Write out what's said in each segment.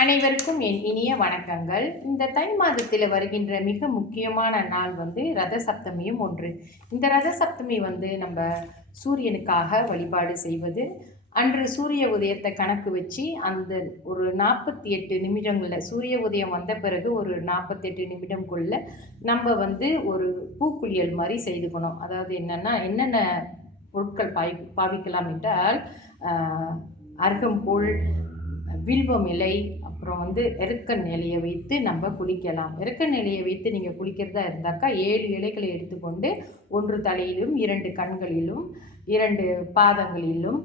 அனைவருக்கும் என் இனிய வணக்கங்கள். இந்த தை மாதத்தில் வருகின்ற மிக முக்கியமான நாள் ரத சப்தமியும் ஒன்று. இந்த ரத சப்தமி நம்ம சூரியனுக்காக வழிபாடு செய்வது. அன்று சூரிய உதயத்தை கணக்கு வச்சு அந்த ஒரு 48 நிமிடங்களில் சூரிய உதயம் வந்த பிறகு ஒரு 48 நிமிடம்குள்ள நம்ம ஒரு பூக்குளியல் மாதிரி செய்துக்கணும். அதாவது என்னென்ன பொருட்கள் பாவிக்கலாம் என்றால் அருகம்புல், வில்வம் இலை, அப்புறம் எருக்கன் இலையை வைத்து நம்ம குளிக்கலாம். எருக்கன் இலையை வைத்து நீங்கள் குளிக்கிறதா இருந்தாக்கா 7 இலைகளை எடுத்துக்கொண்டு 1 தலையிலும் 2 கண்களிலும் 2 பாதங்களிலும்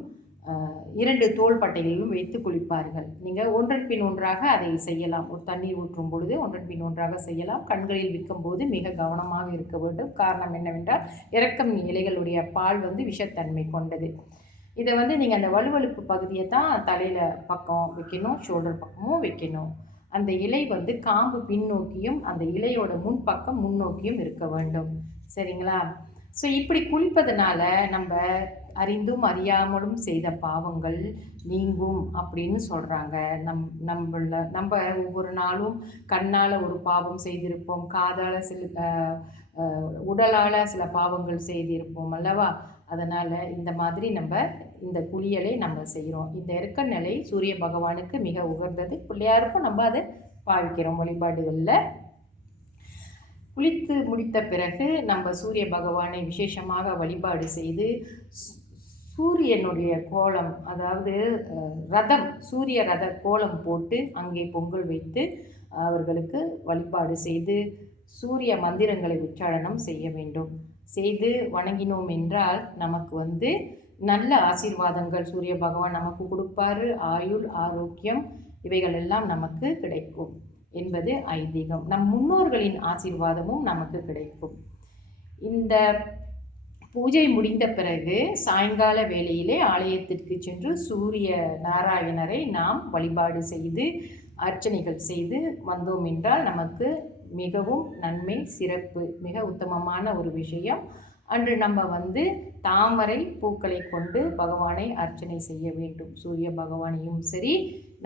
2 தோள்பட்டைகளிலும் வைத்து குளிப்பார்கள். நீங்கள் ஒன்றன் பின் ஒன்றாக அதை செய்யலாம். ஒரு தண்ணீர் ஊற்றும் பொழுது ஒன்றன் பின் ஒன்றாக செய்யலாம். கண்களில் விற்கும் போது மிக கவனமாக இருக்க வேண்டும். காரணம் என்னவென்றால் எருக்கம் இலைகளுடைய பால் விஷத்தன்மை கொண்டது. இதை நீங்கள் அந்த வலுவழுப்பு பகுதியை தான் தலையில் பக்கம் வைக்கணும், ஷோல்டர் பக்கமும் வைக்கணும். அந்த இலை காம்பு பின்னோக்கியும் அந்த இலையோட முன்பக்கம் முன்னோக்கியும் இருக்க வேண்டும். சரிங்களா? ஸோ இப்படி குளிப்பதனால நம்ம அறிந்தும் அறியாமலும் செய்த பாவங்கள் நீங்கும் அப்படின்னு சொல்கிறாங்க. நம்ம ஒவ்வொரு நாளும் கண்ணால் ஒரு பாவம் செய்திருப்போம், காதால் உடலால் சில பாவங்கள் செய்திருப்போம் அல்லவா? அதனால் இந்த மாதிரி நம்ம இந்த குளியலை நம்ம செய்கிறோம். இந்த எருக்கன் இலை சூரிய பகவானுக்கு மிக உகந்தது. பிள்ளையாருக்கும் நம்ம அதை பாவிக்கிறோம் வழிபாடுகளில். குளித்து முடித்த பிறகு நம்ம சூரிய பகவானை விசேஷமாக வழிபாடு செய்து சூரியனுடைய கோலம், அதாவது ரதம், சூரிய ரத கோலம் போட்டு அங்கே பொங்கல் வைத்து அவர்களுக்கு வழிபாடு செய்து சூரிய மந்திரங்களை உச்சாரணம் செய்ய வேண்டும். செய்து வணங்கினோம் என்றால் நமக்கு நல்ல ஆசீர்வாதங்கள் சூரிய பகவான் நமக்கு கொடுப்பாரு. ஆயுள், ஆரோக்கியம் இவைகள் எல்லாம் நமக்கு கிடைக்கும் என்பது ஐதீகம். நம் முன்னோர்களின் ஆசீர்வாதமும் நமக்கு கிடைக்கும். இந்த பூஜை முடிந்த பிறகு சாயங்கால வேளையிலே ஆலயத்திற்கு சென்று சூரிய நாராயணரை நாம் வழிபாடு செய்து அர்ச்சனைகள் செய்து வந்தோம் என்றால் நமக்கு மிகவும் நன்மை, சிறப்பு, மிக உத்தமமான ஒரு விஷயம். அன்று நம்ம தாமரை பூக்களை கொண்டு பகவானை அர்ச்சனை செய்ய வேண்டும். சூரிய பகவானையும் சரி,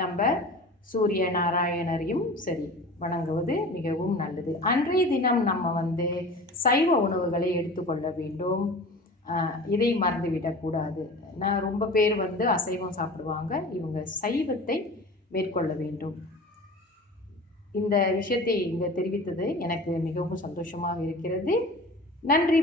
நம்ம சூரிய நாராயணரையும் சரி வணங்குவது மிகவும் நல்லது. அன்றைய தினம் நம்ம சைவ உணவுகளை எடுத்துக்கொள்ள வேண்டும். இதை மறந்துவிடக்கூடாது. நான் ரொம்ப பேர் அசைவம் சாப்பிடுவாங்க. இவங்க சைவத்தை மேற்கொள்ள வேண்டும். இந்த விஷயத்தை இங்கே தெரிவித்தது எனக்கு மிகவும் சந்தோஷமாக இருக்கிறது. நன்றி.